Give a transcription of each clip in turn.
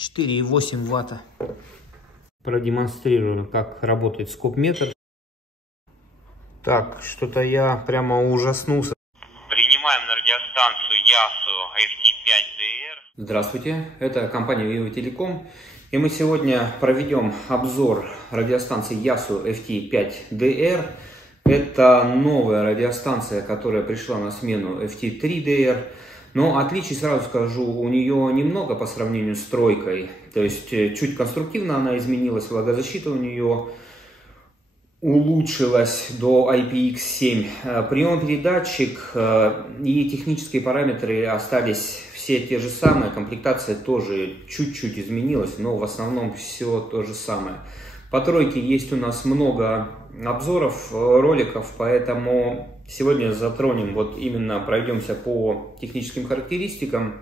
4,8 ватта. Продемонстрирую, как работает скоп-метр. Так, что-то я прямо ужаснулся. Принимаем на радиостанцию Yasu FT5DR. Здравствуйте, это компания Vivo Telecom. И мы сегодня проведем обзор радиостанции Yasu FT5DR. Это новая радиостанция, которая пришла на смену FT3DR. Но отличий, сразу скажу, у нее немного по сравнению с тройкой. То есть чуть конструктивно она изменилась, влагозащита у нее улучшилась до IPX7. Прием-передатчик и технические параметры остались все те же самые. Комплектация тоже чуть-чуть изменилась, но в основном все то же самое. По тройке есть у нас много обзоров, роликов, поэтому сегодня затронем, вот именно пройдемся по техническим характеристикам.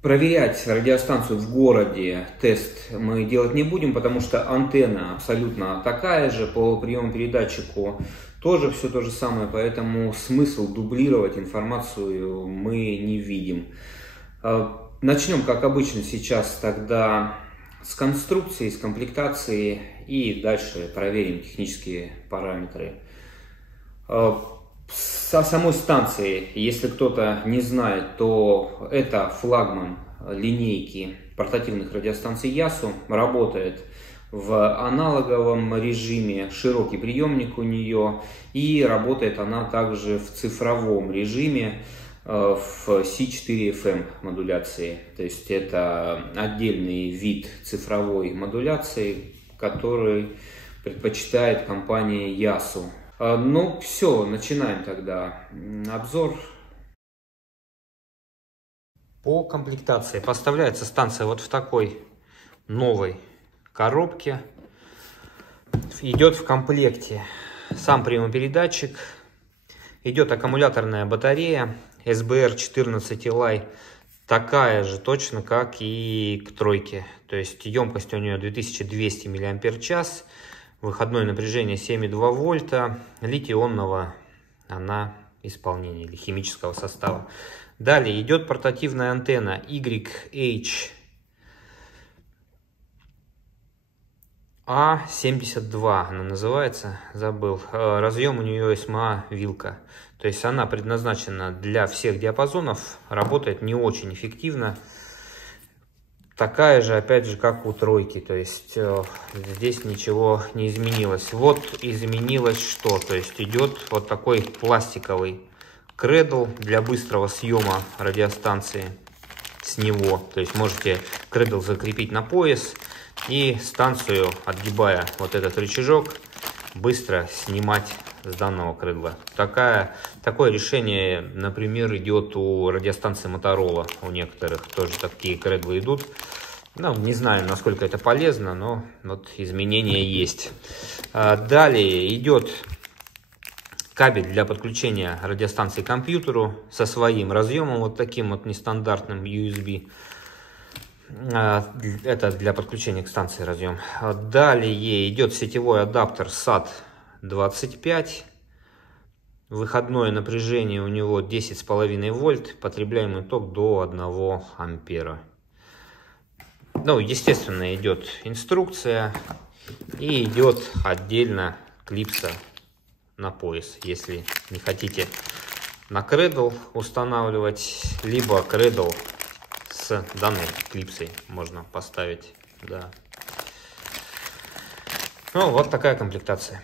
Проверять радиостанцию в городе тест мы делать не будем, потому что антенна абсолютно такая же, по приему-передатчику тоже все то же самое, поэтому смысл дублировать информацию мы не видим. Начнем, как обычно, сейчас тогда с конструкции, с комплектации и дальше проверим технические параметры. Со самой станции, если кто-то не знает, то это флагман линейки портативных радиостанций Yasu. Работает в аналоговом режиме, широкий приемник у нее, и работает она также в цифровом режиме, в C4FM модуляции. То есть это отдельный вид цифровой модуляции, который предпочитает компания Yasu. Ну все, начинаем тогда обзор. По комплектации поставляется станция вот в такой новой коробке. Идет в комплекте сам приемопередатчик, идет аккумуляторная батарея SBR14 Li, такая же точно, как и к тройке. То есть емкость у нее 2200 мАч, выходное напряжение 7,2 вольта, литий-ионного она исполнения или химического состава. Далее идет портативная антенна YH-A72, она называется, забыл. Разъем у нее SMA вилка. То есть она предназначена для всех диапазонов, работает не очень эффективно. Такая же, опять же, как у тройки, то есть здесь ничего не изменилось. Вот изменилось что, то есть идет вот такой пластиковый кредл для быстрого съема радиостанции с него. То есть можете кредл закрепить на пояс и станцию, отгибая вот этот рычажок, быстро снимать с данного кредла. Такое решение, например, идет у радиостанции Motorola. У некоторых тоже такие кредлы идут. Ну, не знаю, насколько это полезно, но вот изменения есть. Далее идет кабель для подключения радиостанции к компьютеру со своим разъемом, вот таким вот нестандартным USB. Это для подключения к станции разъем. Далее идет сетевой адаптер SAT25. Выходное напряжение у него 10,5 вольт, потребляемый ток до 1 ампера. Ну, естественно, идет инструкция и идет отдельно клипса на пояс, если не хотите на кредл устанавливать, либо кредл с данной клипсой можно поставить. Да. Ну, вот такая комплектация.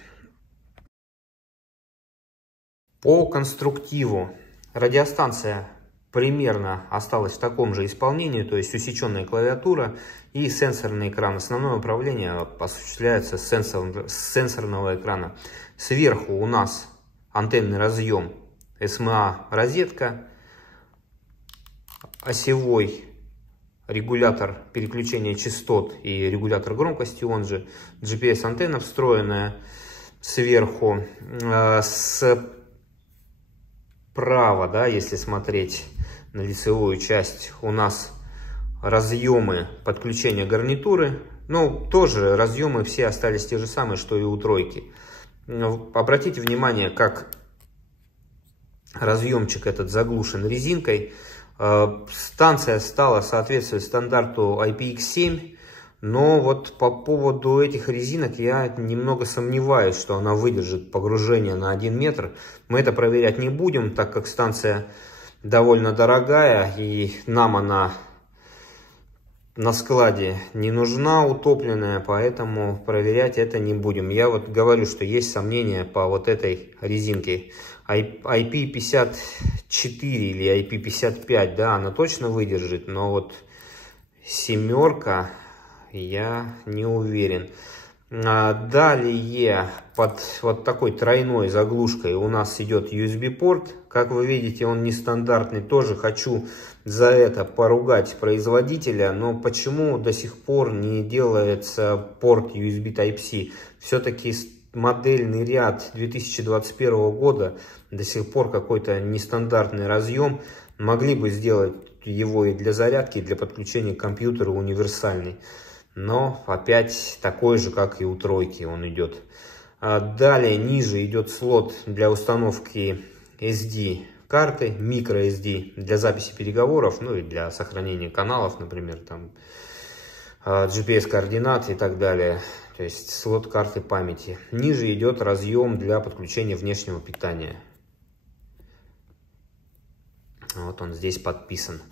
По конструктиву радиостанция примерно осталась в таком же исполнении, то есть усеченная клавиатура и сенсорный экран. Основное управление осуществляется с сенсорного экрана. Сверху у нас антенный разъем SMA розетка, осевой регулятор переключения частот и регулятор громкости, он же GPS антенна встроенная сверху. Справа, да, если смотреть на лицевую часть, у нас разъемы подключения гарнитуры. Ну, тоже разъемы все остались те же самые, что и у тройки. Обратите внимание, как разъемчик этот заглушен резинкой. Станция стала соответствовать стандарту IPX7, но вот по поводу этих резинок я немного сомневаюсь, что она выдержит погружение на 1 метр. Мы это проверять не будем, так как станция довольно дорогая и нам она на складе не нужна утопленная, поэтому проверять это не будем. Я вот говорю, что есть сомнения по вот этой резинке. IP54 или IP55, да, она точно выдержит, но вот 7 я не уверен. Далее под вот такой тройной заглушкой у нас идет USB порт. Как вы видите, он нестандартный. Тоже хочу за это поругать производителя. Но почему до сих пор не делается порт USB Type-C? Все-таки модельный ряд 2021 года до сих пор какой-то нестандартный разъем. Могли бы сделать его и для зарядки, и для подключения к компьютеру универсальный. Но опять такой же, как и у тройки он идет. Далее ниже идет слот для установки SD карты, microSD для записи переговоров, ну и для сохранения каналов, например, там GPS координат и так далее. То есть слот карты памяти. Ниже идет разъем для подключения внешнего питания. Вот он здесь подписан.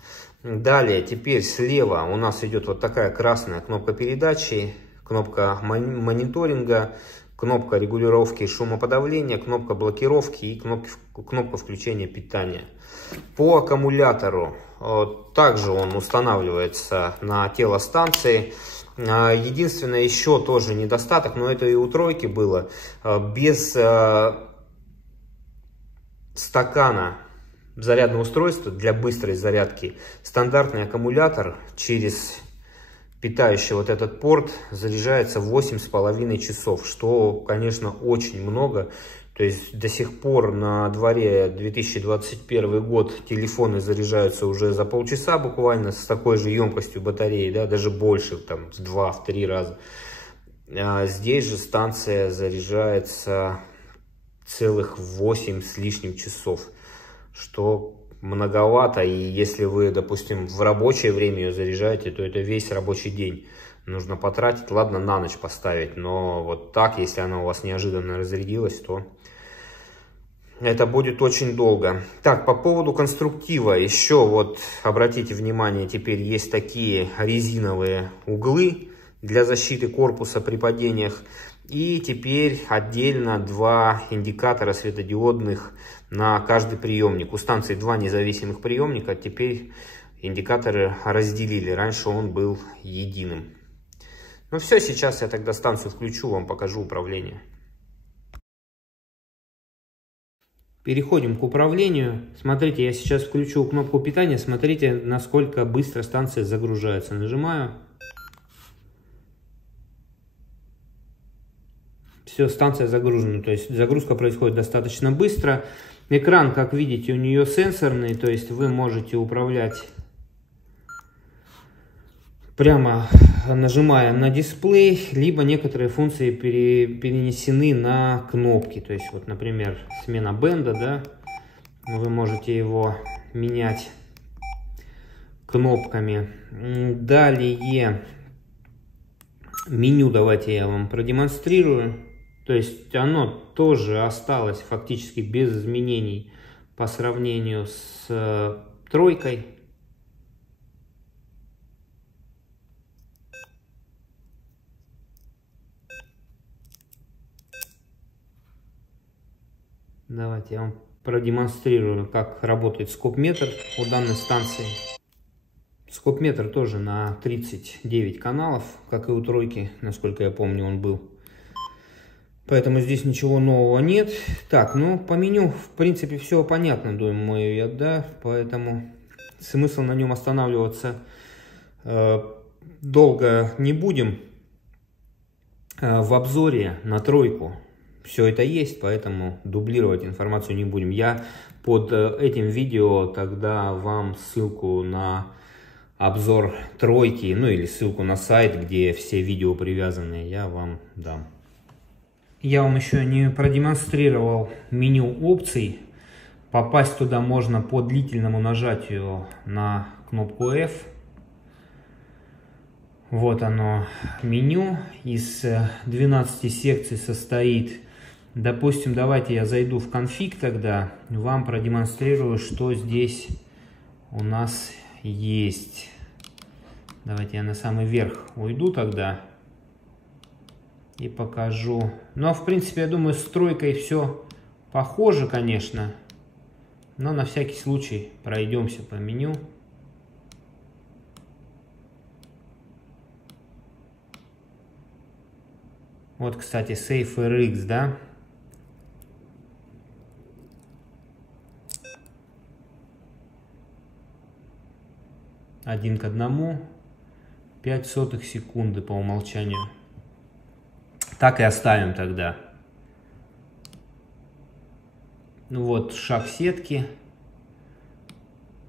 Далее, теперь слева у нас идет вот такая красная кнопка передачи, кнопка мониторинга, кнопка регулировки шумоподавления, кнопка блокировки и кнопка включения питания. По аккумулятору также он устанавливается на тело станции. Единственное, еще тоже недостаток, но это и у тройки было, без стакана зарядное устройство для быстрой зарядки. Стандартный аккумулятор через питающий вот этот порт заряжается 8,5 часов, что, конечно, очень много. То есть до сих пор на дворе 2021 год телефоны заряжаются уже за полчаса буквально с такой же емкостью батареи, да, даже больше, там, в 2-3 раза. Здесь же станция заряжается целых 8 с лишним часов, что многовато, и если вы, допустим, в рабочее время ее заряжаете, то это весь рабочий день нужно потратить. Ладно, на ночь поставить, но вот так, если она у вас неожиданно разрядилась, то это будет очень долго. Так, по поводу конструктива, еще вот обратите внимание, теперь есть такие резиновые углы для защиты корпуса при падениях. И теперь отдельно 2 индикатора светодиодных на каждый приемник. У станции 2 независимых приемника, теперь индикаторы разделили. Раньше он был единым. Ну все, сейчас я тогда станцию включу, вам покажу управление. Переходим к управлению. Смотрите, я сейчас включу кнопку питания. Смотрите, насколько быстро станция загружается. Нажимаю. Все, станция загружена, то есть загрузка происходит достаточно быстро. Экран, как видите, у нее сенсорный, то есть вы можете управлять прямо нажимая на дисплей, либо некоторые функции перенесены на кнопки. То есть вот, например, смена бенда, да, вы можете его менять кнопками. Далее меню давайте я вам продемонстрирую. То есть оно тоже осталось фактически без изменений по сравнению с тройкой. Давайте я вам продемонстрирую, как работает скоп-метр у данной станции. Скоп-метр тоже на 39 каналов, как и у тройки, насколько я помню, он был. Поэтому здесь ничего нового нет. Так, ну по меню, в принципе, все понятно, думаю я, да. Поэтому смысл на нем останавливаться долго не будем. В обзоре на тройку все это есть, поэтому дублировать информацию не будем. Я под этим видео тогда вам ссылку на обзор тройки, ну или ссылку на сайт, где все видео привязаны, я вам дам. Я вам еще не продемонстрировал меню опций Попасть туда можно по длительному нажатию на кнопку F. Вот оно, меню. Из 12 секций состоит. Допустим, давайте я зайду в конфиг тогда. Вам продемонстрирую, что здесь у нас есть. Давайте я на самый верх уйду тогда. И покажу. Но, в принципе, я думаю, с стройкой все похоже, конечно. Но на всякий случай пройдемся по меню. Вот, кстати, SafeRx, да? Один к одному. 0,05 секунды по умолчанию. Так и оставим тогда. Ну вот, шаг сетки.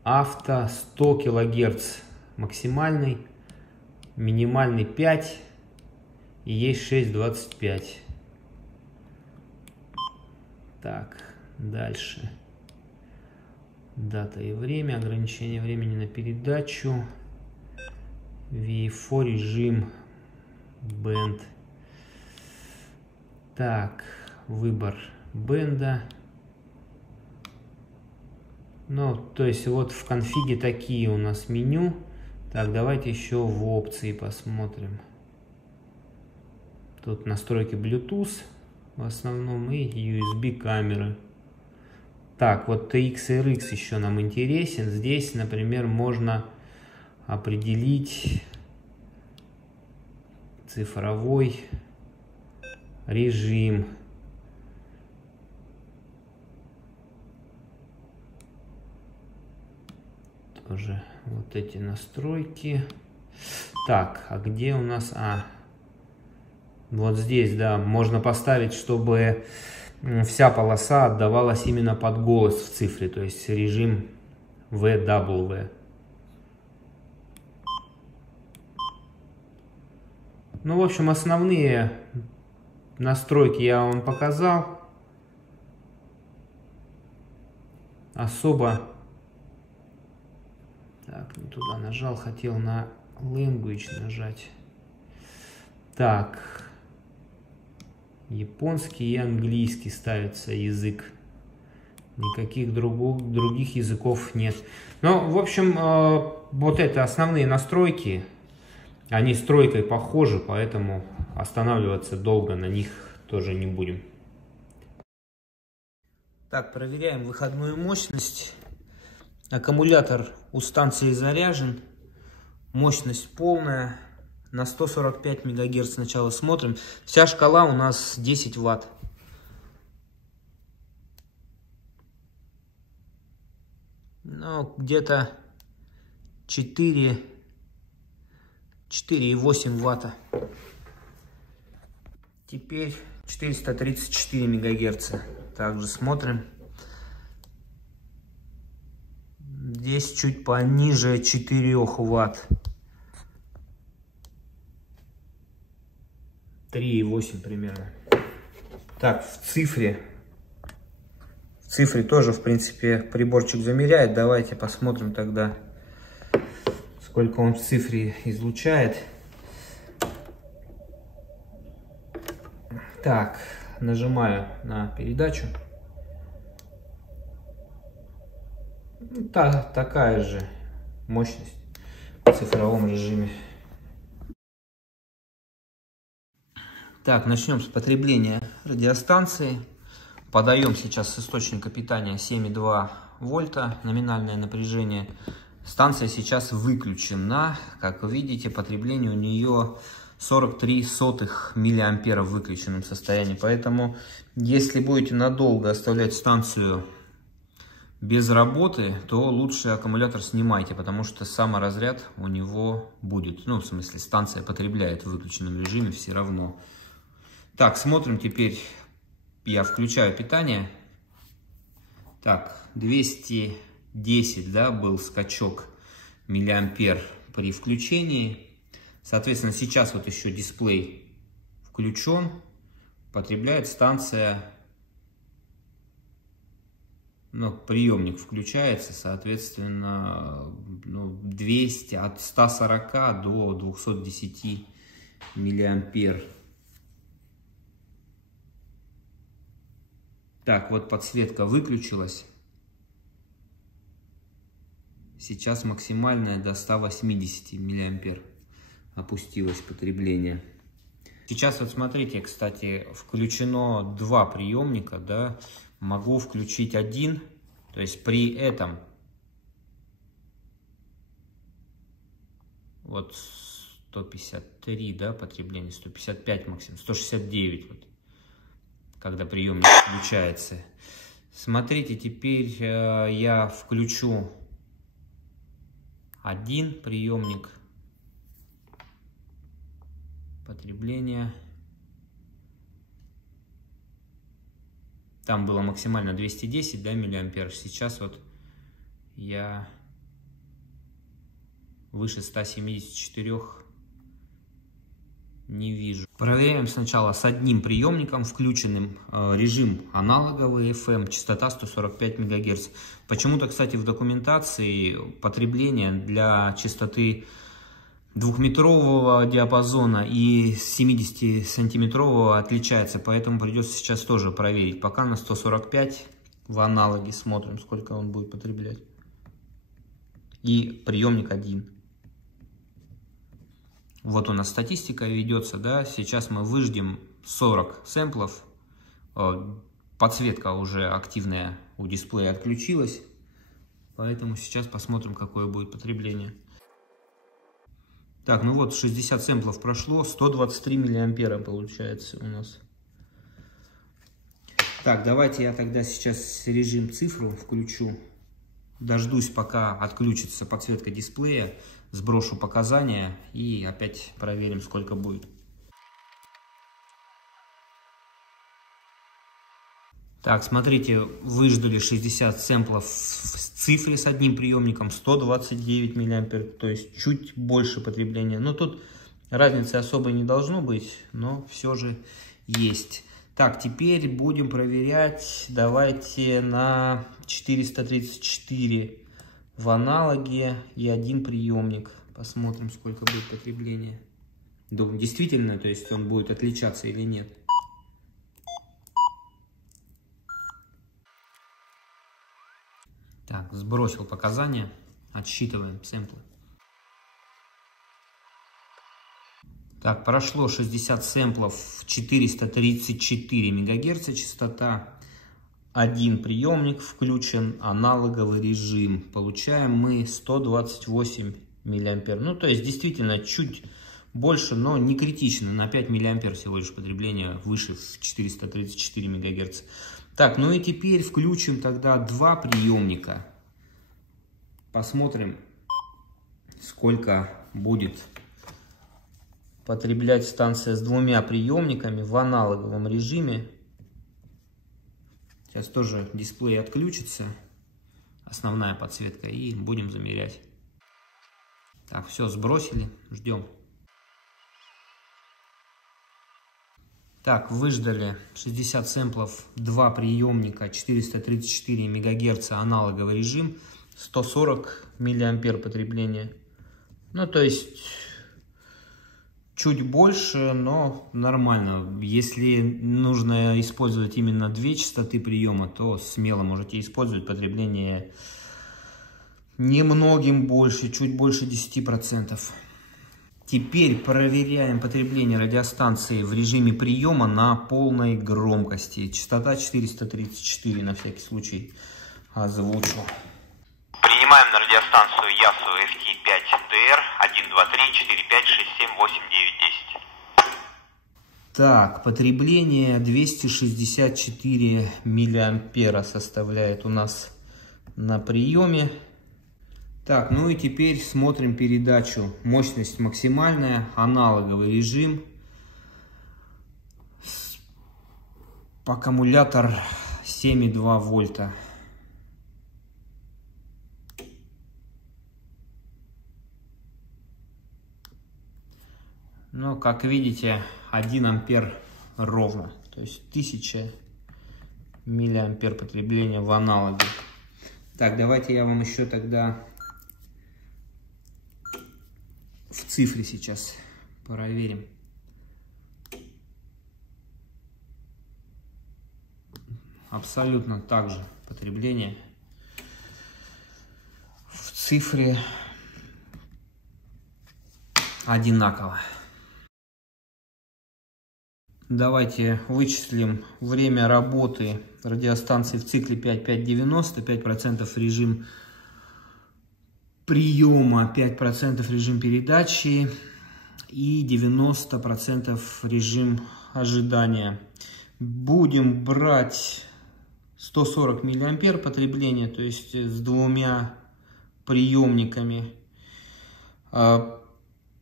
Авто 100 кГц максимальный. Минимальный 5. И есть 6,25. Так, дальше. Дата и время. Ограничение времени на передачу. VFO режим. Band. Так, выбор бенда. Ну, то есть вот в конфиге такие у нас меню. Так, давайте еще в опции посмотрим. Тут настройки Bluetooth в основном и USB камеры. Так, вот TXRX еще нам интересен. Здесь, например, можно определить цифровой режим. Тоже вот эти настройки. Так, а где у нас... Вот здесь, да, можно поставить, чтобы вся полоса отдавалась именно под голос в цифре, то есть режим VW. Ну, в общем, основные настройки я вам показал. Особо... Так, не туда нажал, хотел на Language нажать. Так... Японский и английский ставится язык. Никаких других языков нет. Ну, в общем, вот это основные настройки. Они с тройкой похожи, поэтому останавливаться долго на них тоже не будем. Так, проверяем выходную мощность. Аккумулятор у станции заряжен. Мощность полная. На 145 МГц сначала смотрим. Вся шкала у нас 10 Вт. Ну, где-то 4,8 Вт. Теперь 434 МГц. Также смотрим. Здесь чуть пониже 4 Вт. 3,8 примерно. Так, в цифре тоже, в принципе, приборчик замеряет. Давайте посмотрим тогда, сколько он в цифре излучает. Так, нажимаю на передачу. Такая же мощность в цифровом режиме. Так, начнем с потребления радиостанции. Подаем сейчас с источника питания 7,2 вольта, номинальное напряжение. Станция сейчас выключена. Как вы видите, потребление у нее 0,43 миллиампера в выключенном состоянии. Поэтому, если будете надолго оставлять станцию без работы, то лучше аккумулятор снимайте, потому что саморазряд у него будет. Ну, в смысле, станция потребляет в выключенном режиме все равно. Так, смотрим теперь. Я включаю питание. Так, 210, да, был скачок миллиампер при включении. Соответственно, сейчас вот еще дисплей включен. Потребляет станция ну, приемник включается, соответственно, ну, 200, от 140 до 210 миллиампер. Так, вот подсветка выключилась. Сейчас максимальное до 180 миллиампер опустилось потребление. Сейчас вот смотрите, кстати, включено два приемника, да, могу включить один, то есть при этом вот 153, да, потребление, 155 максимум, 169 вот, когда приемник включается. Смотрите, теперь я включу один приемник. Потребление. Там было максимально 210, да, миллиампер. Сейчас вот я выше 174 не вижу. Проверяем сначала с одним приемником включенным, режим аналоговый FM, частота 145 МГц. Почему-то, кстати, в документации потребление для частоты 2-метрового диапазона и 70-сантиметрового отличается, поэтому придется сейчас тоже проверить. Пока на 145 в аналоге смотрим, сколько он будет потреблять. И приемник один. Вот у нас статистика ведется, да, сейчас мы выждем 40 сэмплов, подсветка уже активная у дисплея отключилась, поэтому сейчас посмотрим, какое будет потребление. Так, ну вот 60 сэмплов прошло, 123 миллиампера получается у нас. Так, давайте я тогда сейчас режим цифру включу. Дождусь, пока отключится подсветка дисплея, сброшу показания и опять проверим, сколько будет. Так, смотрите, выждали 60 сэмплов в цифре с одним приемником, 129 миллиампер, то есть чуть больше потребления. Но тут разницы особой не должно быть, но все же есть. Так, теперь будем проверять, давайте на 434 в аналоге и один приемник. Посмотрим, сколько будет потребление. Действительно, то есть он будет отличаться или нет. Так, сбросил показания, отсчитываем сэмплы. Так, прошло 60 сэмплов, 434 МГц частота, один приемник включен, аналоговый режим. Получаем мы 128 миллиампер. Ну, то есть, действительно, чуть больше, но не критично. На 5 миллиампер всего лишь потребление выше в 434 МГц. Так, ну и теперь включим тогда два приемника. Посмотрим, сколько будет потреблять станция с двумя приемниками в аналоговом режиме. Сейчас тоже дисплей отключится, основная подсветка, и будем замерять. Так, все, сбросили, ждем. Так, выждали 60 сэмплов, два приемника, 434 МГц аналоговый режим, 140 миллиампер потребление. Ну, то есть чуть больше, но нормально. Если нужно использовать именно две частоты приема, то смело можете использовать. Потребление немногим больше, чуть больше 10%. Теперь проверяем потребление радиостанции в режиме приема на полной громкости. Частота 434, на всякий случай озвучу. Принимаем на радиостанцию ЯСУ FT5DR 1, 2, 3, 4, 5, 6, 7, 8, 9, 10. Так, потребление 264 миллиампера составляет у нас на приеме. Так, ну и теперь смотрим передачу. Мощность максимальная, аналоговый режим. Аккумулятор 7,2 вольта. Ну, как видите, 1 ампер ровно. То есть 1000 миллиампер потребления в аналоге. Так, давайте я вам еще тогда в цифре сейчас проверим. Абсолютно так же потребление. В цифре одинаково. Давайте вычислим время работы радиостанции в цикле 5-5-90. 5% режим приема, 5% режим передачи и 90% режим ожидания. Будем брать 140 миллиампер потребления, то есть с двумя приемниками.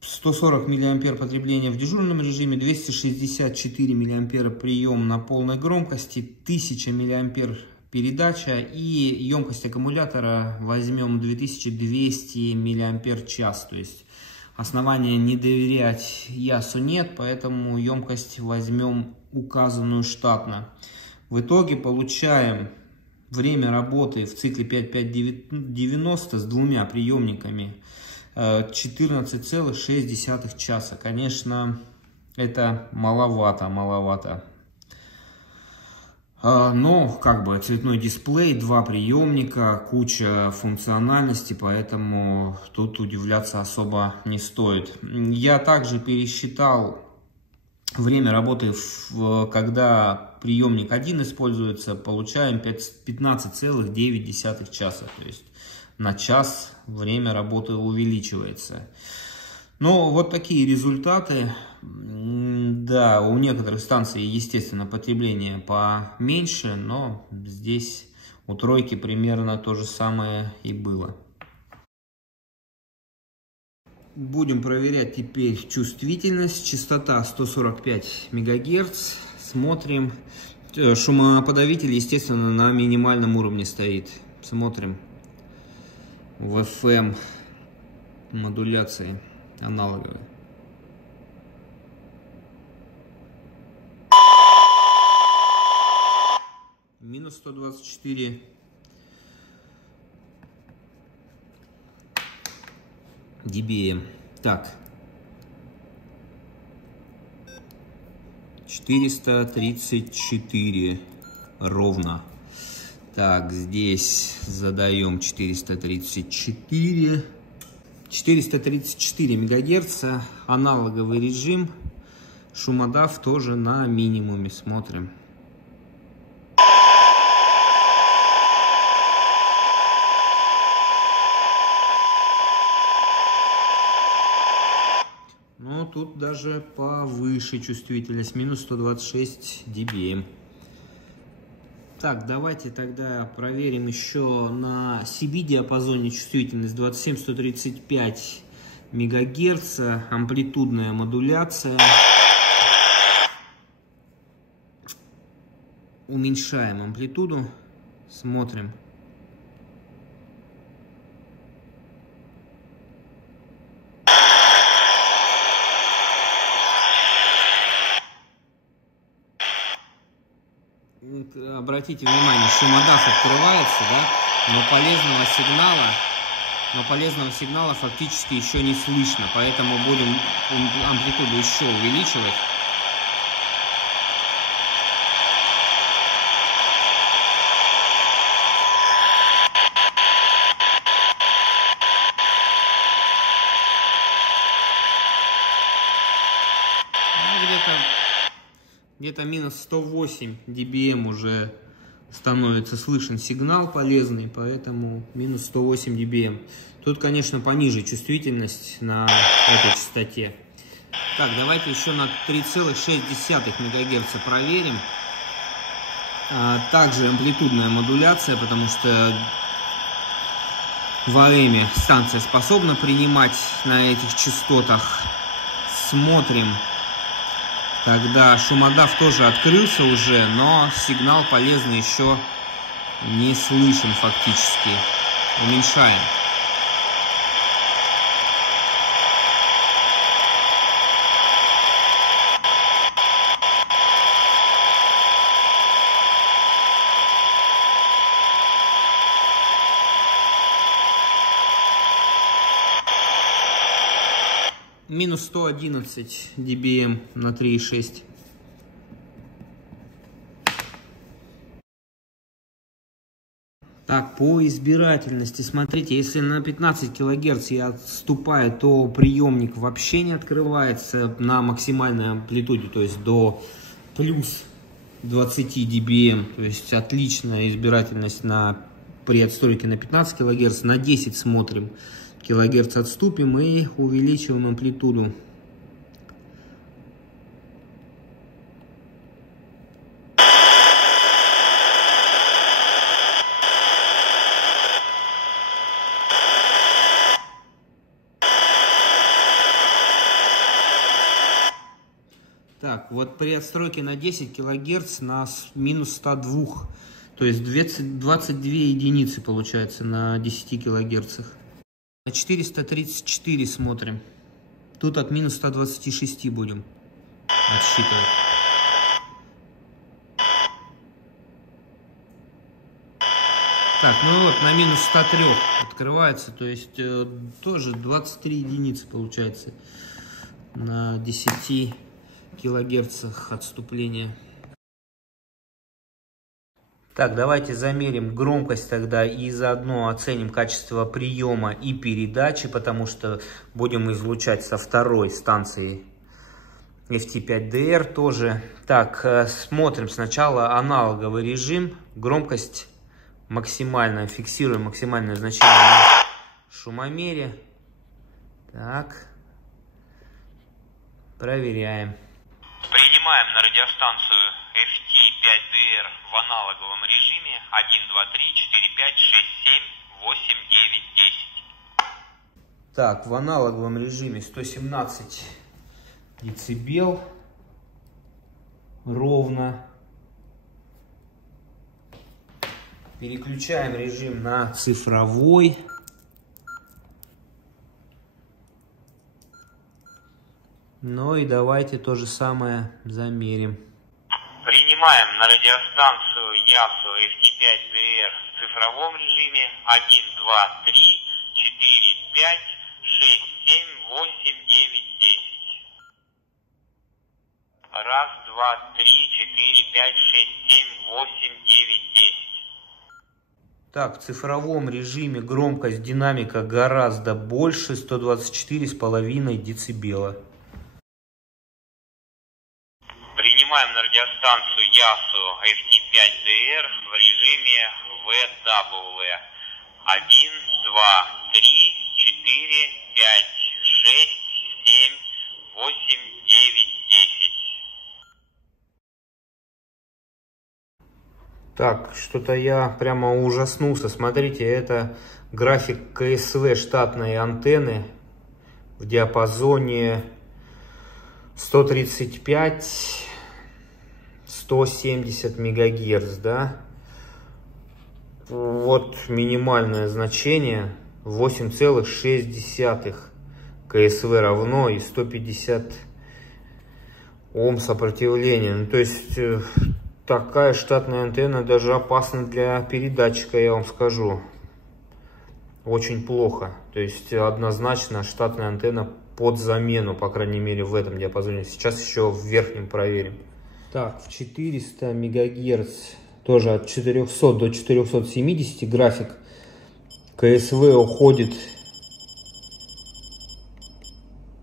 140 миллиампер потребления в дежурном режиме, 264 миллиампера прием на полной громкости, 1000 миллиампер передача и емкость аккумулятора возьмем 2200 миллиампер час. То есть основания не доверять Ясу нет, поэтому емкость возьмем указанную штатно. В итоге получаем время работы в цикле 5-5-90 с двумя приемниками 14,6 часа. Конечно, это маловато. Но как бы цветной дисплей, два приемника, куча функциональности, поэтому тут удивляться особо не стоит. Я также пересчитал время работы, когда приемник один используется, получаем 15,9 часа. То есть на час время работы увеличивается. Но вот такие результаты. Да, у некоторых станций, естественно, потребление поменьше, но здесь у тройки примерно то же самое и было. Будем проверять теперь чувствительность. Частота 145 МГц. Смотрим. Шумоподавитель, естественно, на минимальном уровне стоит. Смотрим. В FM модуляции аналоговой. Минус 124 dBm. Так. 434 ровно. Так, здесь задаем 434 МГц, аналоговый режим, шумодав тоже на минимуме, смотрим. Ну, тут даже повыше чувствительность, минус 126 dBm. Так, давайте тогда проверим еще на CB-диапазоне чувствительность 27-135 МГц, амплитудная модуляция. Уменьшаем амплитуду, смотрим. Обратите внимание, шумодав открывается, да, но полезного сигнала фактически еще не слышно, поэтому будем амплитуду еще увеличивать. Где-то минус 108 dBm уже становится слышен сигнал полезный, поэтому минус 108 dBm. Тут, конечно, пониже чувствительность на этой частоте. Так, давайте еще на 3,6 МГц проверим. Также амплитудная модуляция, потому что в АЭМе станция способна принимать на этих частотах. Смотрим. Тогда шумодав тоже открылся уже, но сигнал полезный еще не слышен фактически. Уменьшаем. Минус 111 dBm на 3,6. Так, по избирательности, смотрите, если на 15 кГц я отступаю, то приемник вообще не открывается на максимальной амплитуде, то есть до плюс 20 dBm, то есть отличная избирательность при отстройке на 15 кГц. На 10 смотрим, килогерц отступим и увеличиваем амплитуду. Так, вот при отстройке на 10 кГц на минус 102, то есть 22 единицы получается на 10 кГц. На 434 смотрим. Тут от минус 126 будем отсчитывать. Так, ну вот на минус 103 открывается, то есть тоже 23 единицы получается на 10 килогерцах отступления. Так, давайте замерим громкость тогда и заодно оценим качество приема и передачи, потому что будем излучать со второй станции FT5DR тоже. Так, смотрим сначала аналоговый режим, громкость максимальная, фиксируем максимальное значение на шумомере. Так, проверяем. Принимаем на радиостанцию FT5DR в аналоговом режиме 1, 2, 3, 4, 5, 6, 7, 8, 9, 10. Так, в аналоговом режиме 117 децибел ровно. Переключаем режим на цифровой. Ну и давайте то же самое замерим. Принимаем на радиостанцию ЯСУ FT5DR в цифровом режиме 1, 2, 3, 4, 5, 6, 7, 8, 9, 10. Раз, два, три, 4, 5, 6, 7, 8, 9, 10. Так, в цифровом режиме громкость динамика гораздо больше, 124,5 децибела. Принимаем на радиостанцию ЯСУ FT5DR в режиме VW. 1, 2, 3, 4, 5, 6, 7, 8, 9, 10. Так, что-то я прямо ужаснулся. Смотрите, это график КСВ штатной антенны в диапазоне 135-170 МГц, да? Вот минимальное значение 8,6 КСВ равно и 150 Ом сопротивления. Ну, то есть такая штатная антенна даже опасна для передатчика, я вам скажу. Очень плохо. То есть однозначно штатная антенна под замену, по крайней мере в этом диапазоне. Сейчас еще в верхнем проверим. Так, в 400 МГц, тоже от 400 до 470 график КСВ уходит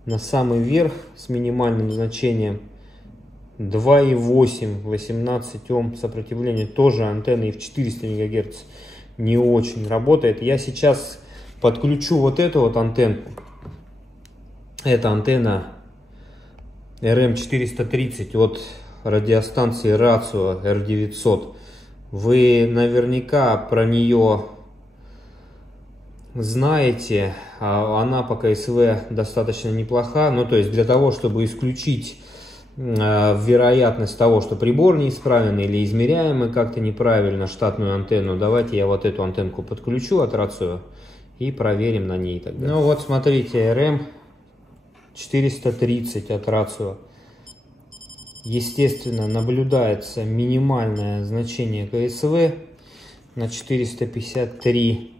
на самый верх с минимальным значением 2,8, 18 Ом сопротивления. Тоже антенна и в 400 МГц не очень работает. Я сейчас подключу вот эту вот антенну. Это антенна RM430 от радиостанции Рацио R900. Вы наверняка про нее знаете. Она по КСВ достаточно неплоха. Ну, то есть для того, чтобы исключить вероятность того, что прибор неисправен или измеряемый как-то неправильно штатную антенну, давайте я вот эту антенку подключу от Рацио и проверим на ней тогда. Ну вот смотрите, RM430 от Рацио. Естественно, наблюдается минимальное значение КСВ на 453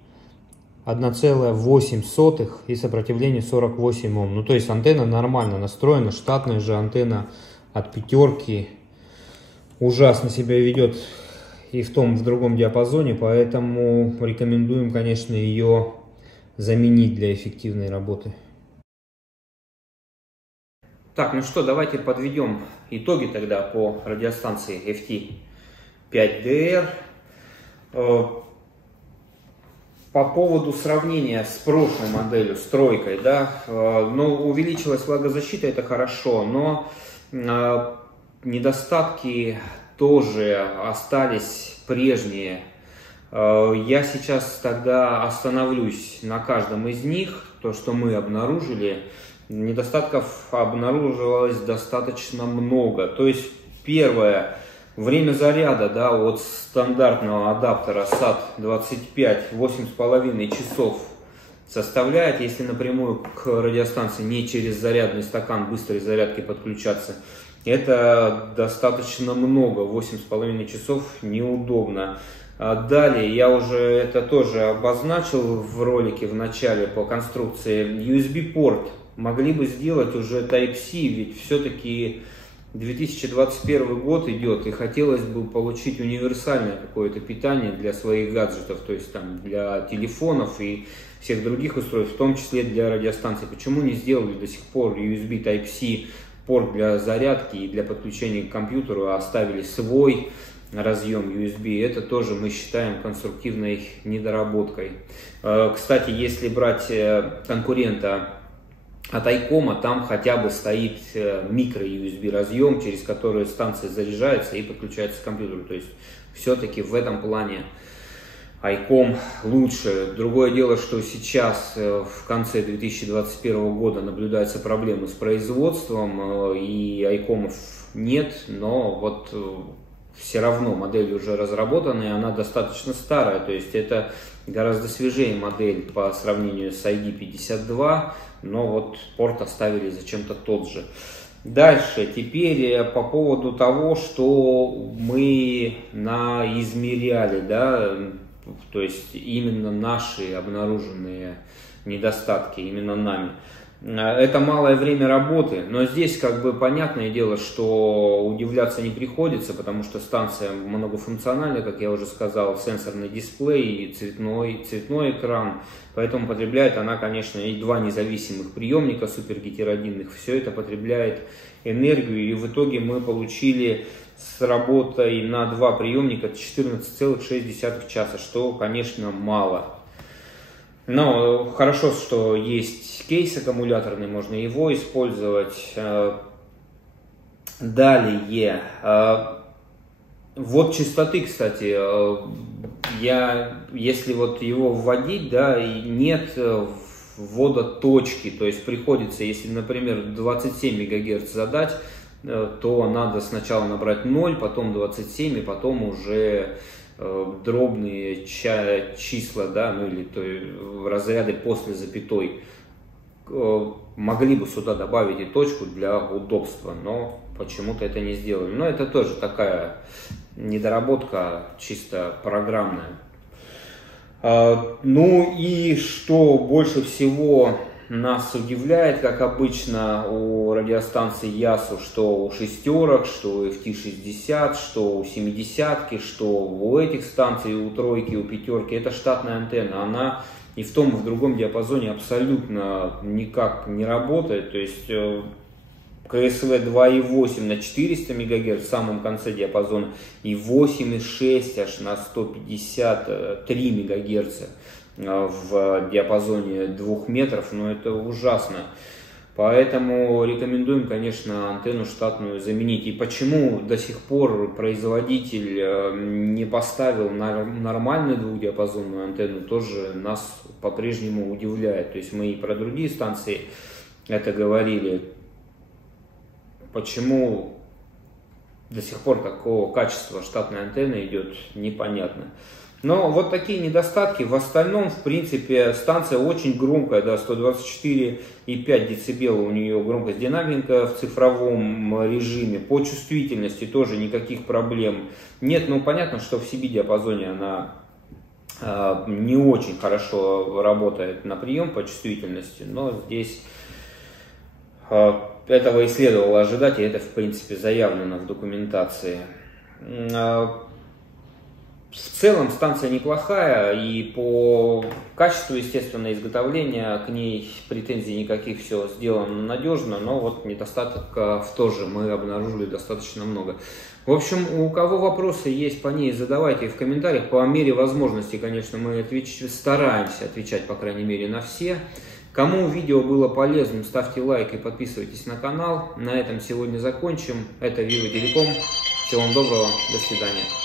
1,8 и сопротивление 48 Ом. Ну, то есть антенна нормально настроена, штатная же антенна от пятерки ужасно себя ведет и в том, и в другом диапазоне, поэтому рекомендуем, конечно, ее заменить для эффективной работы. Так, ну что, давайте подведем итоги тогда по радиостанции FT5DR. По поводу сравнения с прошлой моделью, с тройкой, да, ну, увеличилась влагозащита, это хорошо, но недостатки тоже остались прежние. Я сейчас тогда остановлюсь на каждом из них, то, что мы обнаружили. Недостатков обнаружилось достаточно много. То есть, первое, время заряда, да, от стандартного адаптера SAT-25 8,5 часов составляет, если напрямую к радиостанции не через зарядный стакан быстрой зарядки подключаться. Это достаточно много, 8,5 часов неудобно. Далее, я уже это тоже обозначил в ролике в начале по конструкции, USB-порт могли бы сделать уже Type-C, ведь все-таки 2021 год идет, и хотелось бы получить универсальное какое-то питание для своих гаджетов, то есть там для телефонов и всех других устройств, в том числе для радиостанций. Почему не сделали до сих пор USB Type-C порт для зарядки и для подключения к компьютеру, а оставили свой разъем USB? Это тоже мы считаем конструктивной недоработкой. Кстати, если брать конкурента от ICOM, там хотя бы стоит микро-USB разъем, через который станция заряжается и подключается к компьютеру. То есть все-таки в этом плане ICOM лучше. Другое дело, что сейчас в конце 2021 года наблюдаются проблемы с производством и ICOM нет, но вот все равно модель уже разработана и она достаточно старая. То есть это гораздо свежее модель по сравнению с ID52, но вот порт оставили зачем-то тот же. Дальше, теперь по поводу того, что мы измеряли, да, то есть именно наши обнаруженные недостатки, именно нами. Это малое время работы, но здесь как бы понятное дело, что удивляться не приходится, потому что станция многофункциональная, как я уже сказал, сенсорный дисплей, цветной экран, поэтому потребляет она, конечно, и два независимых приемника супергетеродинных, все это потребляет энергию, и в итоге мы получили с работой на два приемника 14,6 часа, что, конечно, мало. Но хорошо, что есть кейс аккумуляторный, можно его использовать. Далее, вот частоты, кстати, если вот его вводить, да, и нет ввода точки, то есть приходится, если, например, 27 МГц задать, то надо сначала набрать 0, потом 27 и потом уже дробные числа, да, ну или разряды после запятой. Могли бы сюда добавить и точку для удобства, но почему-то это не сделали. Но это тоже такая недоработка чисто программная. Ну и что больше всего нас удивляет, как обычно у радиостанции Yasu, что у шестерок, что у FT60, что у 70-ки, что у этих станций, у тройки, у пятерки, это штатная антенна, она и в том, и в другом диапазоне абсолютно никак не работает, то есть КСВ 2,8 на 400 МГц в самом конце диапазона и 8,6 аж на 153 МГц в диапазоне 2 метров, но это ужасно. Поэтому рекомендуем, конечно, антенну штатную заменить. И почему до сих пор производитель не поставил нормальную двухдиапазонную антенну, тоже нас по-прежнему удивляет. То есть мы и про другие станции это говорили. Почему до сих пор такого качества штатной антенны идет, непонятно. Но вот такие недостатки. В остальном, в принципе, станция очень громкая, да, 124,5 дБ у нее громкость динамика в цифровом режиме. По чувствительности тоже никаких проблем нет. Ну, понятно, что в CB диапазоне она не очень хорошо работает на прием по чувствительности, но здесь этого и следовало ожидать, и это, в принципе, заявлено в документации. В целом станция неплохая, и по качеству, естественно, изготовления к ней претензий никаких, все сделано надежно, но вот недостатков тоже мы обнаружили достаточно много. В общем, у кого вопросы есть по ней, задавайте в комментариях. По мере возможности, конечно, мы стараемся отвечать, по крайней мере, на все. Кому видео было полезным, ставьте лайк и подписывайтесь на канал. На этом сегодня закончим. Это Vivo Telecom. Всего вам доброго, до свидания.